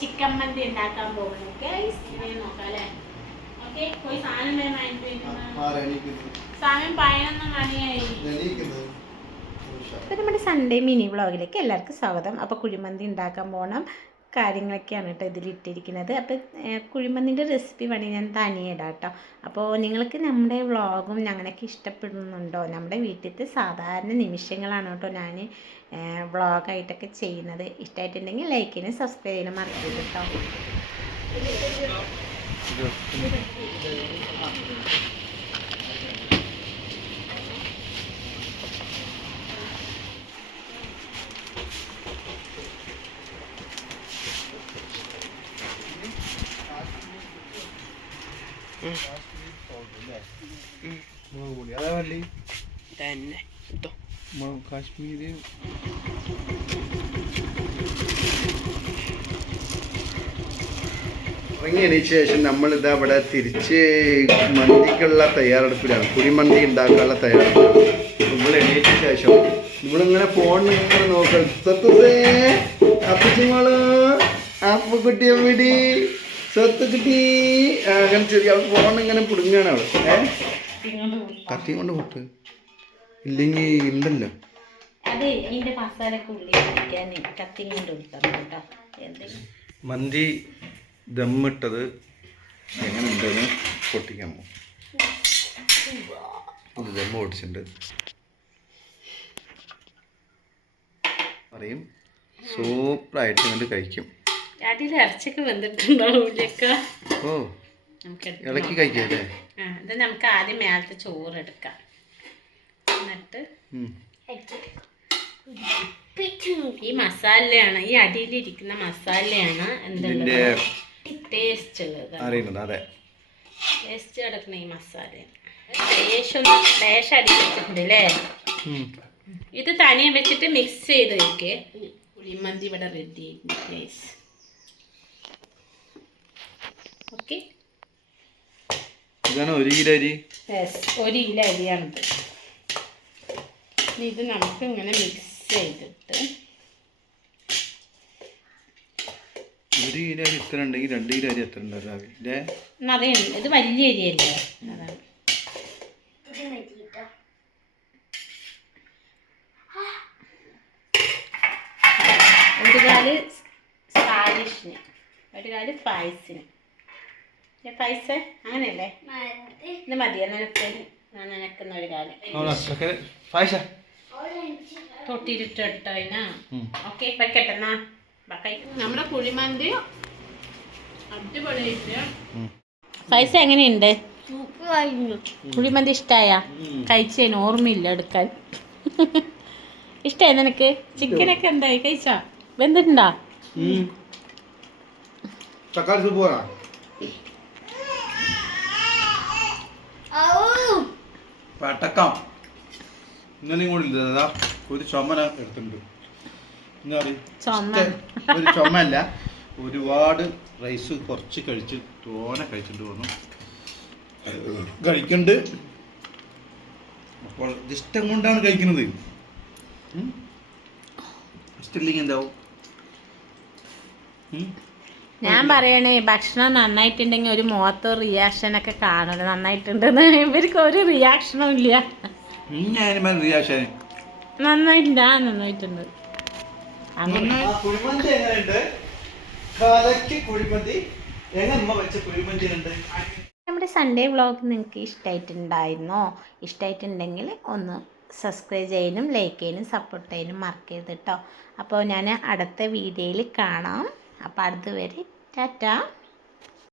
Chicken മന്തി ഉണ്ടാക്കാൻ പോകുന്നു guys ഇങ്ങനെ നോക്കാം അല്ലേ? ഓക്കെ പോയി സാധനം സമയം പതിനൊന്ന് മണിയായി നമ്മുടെ സൺഡേ മിനി വ്ളോഗിലേക്ക് എല്ലാവർക്കും സ്വാഗതം. അപ്പോൾ കുഴിമന്തി ഉണ്ടാക്കാൻ പോകണം കാര്യങ്ങളൊക്കെയാണ് കേട്ടോ ഇതിലിട്ടിരിക്കുന്നത് അപ്പോൾ കുഴിമന്തിന്റെ റെസിപ്പി വേണമെങ്കിൽ ഞാൻ തനിയെ ഇടാം കേട്ടോ അപ്പോൾ നിങ്ങൾക്ക് നമ്മുടെ വ്ളോഗും ഞങ്ങളൊക്കെ ഇഷ്ടപ്പെടുന്നുണ്ടോ? നമ്മുടെ വീട്ടിലത്തെ സാധാരണ നിമിഷങ്ങളാണ് കേട്ടോ ഞാൻ വ്ളോഗായിട്ടൊക്കെ ചെയ്യുന്നത്. ഇഷ്ടമായിട്ടുണ്ടെങ്കിൽ ലൈക്ക് സബ്സ്ക്രൈബ് ചെയ്യാനും മറക്കരുത് കേട്ടോ അതാ വേണ്ടി തന്നെ കാശ്മീര് ഇറങ്ങിയതിന് ശേഷം നമ്മൾ ഇതാ ഇവിടെ തിരിച്ച് മന്തിക്കുള്ള തയ്യാറെടുപ്പിലാണ്. കുഴിമന്തി ഉണ്ടാക്കാനുള്ള തയ്യാറെടുപ്പിലാണ്. നമ്മൾ എണീറ്റ ശേഷം നമ്മളിങ്ങനെ ഫോണിൽ ഇങ്ങനെ നോക്കണം സത്തേ അപ്പച്ചുമോൾ അപ്പ വിടി സ്വത്ത് കിട്ടി ആ, അങ്ങനെ ചെറിയ ഫോൺ ഇങ്ങനെ പിടുങ്ങാണ് അവൾ ഏ? കത്തി കൊണ്ട് പൊട്ട്. ഇല്ലെങ്കിൽ ഉണ്ടല്ലോ അതെ ഇതിന്റെ മസാലയൊക്കെ ഉള്ളി പിടിക്കാൻ കത്തി കൊണ്ട് കൊടുക്കണം കേട്ടോ. എന്തെങ്കിലും മന്തി ദമ്മിട്ടത് എങ്ങനെ ഉണ്ടെന്ന് പൊട്ടിക്കാൻ പോകും ദം ദമ്മ് പൊട്ടിച്ചിട്ടുണ്ട് പറയും സൂപ്പറായിട്ട് കണ്ട് കഴിക്കും. അടിയിൽ ഇറച്ചൊക്കെ വെന്തിട്ടുണ്ടാവൂലക്ക ഇളക്കി. കഴിക്കാല്ലേ? ആ ഇത് നമുക്ക് ആദ്യം മേലത്തെ ചോറ് എടുക്കാം. എന്നിട്ട്. ഈ മസാലയാണ് ഈ അടിയിലിരിക്കുന്ന മസാലയാണ് എന്തുള്ളത്? ടേസ്റ്റ് ഉള്ളത്. ടേസ്റ്റ് കിടക്കുന്ന ഈ മസാല ലേശം ലേശം അടി വെച്ചിട്ടുണ്ട് അല്ലേ ഇത് തനിയെ വെച്ചിട്ട് മിക്സ് ചെയ്ത് വെക്കേ. കുഴിമന്തി ഇവിടെ റെഡി ഗൈസ് ഇതാണ് ഒരു കിലോ അരി. ഒരു കിലോ അരിയാണിത്. ഇത് നമുക്ക് ഇങ്ങനെ മിക്സ് ചെയ്തിട്ട് ഒരു കിലോ അരി ഇത്ര ഉണ്ടെങ്കിൽ രണ്ട് കിലോ അരി എത്ര ഉണ്ടാവും രാവിലെ? നിറയെ ഇത് വലിയ അരിയല്ലേ? അതാണ് ഒരു കാൽ സ്പാനിഷിന് ഒരു കാൽ ഫൈസിന് ഫൈസ അങ്ങനെയല്ലേ? ഇത് മതിയോ നിനക്ക് ഞാൻ നിനക്കുന്ന ഒരു കാലം പായസ തൊട്ടിരിട്ട് ഇട്ടോ അതിനാ. ഓക്കെ വെക്കട്ടെ എന്നാ. നമ്മുടെ കുഴിമന്തി അടിപൊളിയായിട്ട്. പൈസ എങ്ങനെയുണ്ട്? കുഴിമന്തി ഇഷ്ടായ? കഴിച്ചതിന് ഓർമ്മയില്ല എടുക്കാൻ. ഇഷ്ടമായി നിനക്ക്? ചിക്കനൊക്കെ എന്തായി? കഴിച്ചാ? വെന്തിട്ടുണ്ടോ. തക്കാളി സൂപ്പ് പറ പട്ടക്കാം ഇന്നലെയും കൂടി ഇല്ലാ ഒരു ചുമന എടുത്തിട്ടുണ്ട്. എന്താ പറയുക? ചുമ. ഒരു ചുമല്ല ഒരുപാട് റൈസ് കുറച്ച് കഴിച്ച് തോനെ കഴിച്ചിട്ട് വന്നു. കഴിക്കണ്ട്. അപ്പോൾ ഇഷ്ടം കൊണ്ടാണ് കഴിക്കുന്നത്? ഇഷ്ടമില്ലെങ്കിൽ എന്താവും? ഞാൻ പറയണേ ഭക്ഷണം നന്നായിട്ടുണ്ടെങ്കിൽ ഒരു മുഖത്ത് റിയാക്ഷൻ ഒക്കെ കാണുന്നത് നന്നായിട്ടുണ്ടെന്ന് ഇവർക്ക് ഒരു റിയാക്ഷനും ഇല്ല. റിയാക്ഷൻ നന്നായിട്ടുണ്ട്. നമ്മുടെ സൺഡേ വ്ളോഗ് നിങ്ങൾക്ക് ഇഷ്ടമായിട്ടുണ്ടായിരുന്നോ ഇഷ്ടമായിട്ടുണ്ടെങ്കിൽ ഒന്ന് സബ്സ്ക്രൈബ് ചെയ്യാനും ലൈക്ക് ചെയ്യാനും സപ്പോർട്ട് ചെയ്യാനും മറക്കരുത് കേട്ടോ അപ്പോൾ ഞാൻ അടുത്ത വീഡിയോയിൽ കാണാം. അപ്പോൾ അടുത്ത് വരെ ടാറ്റ.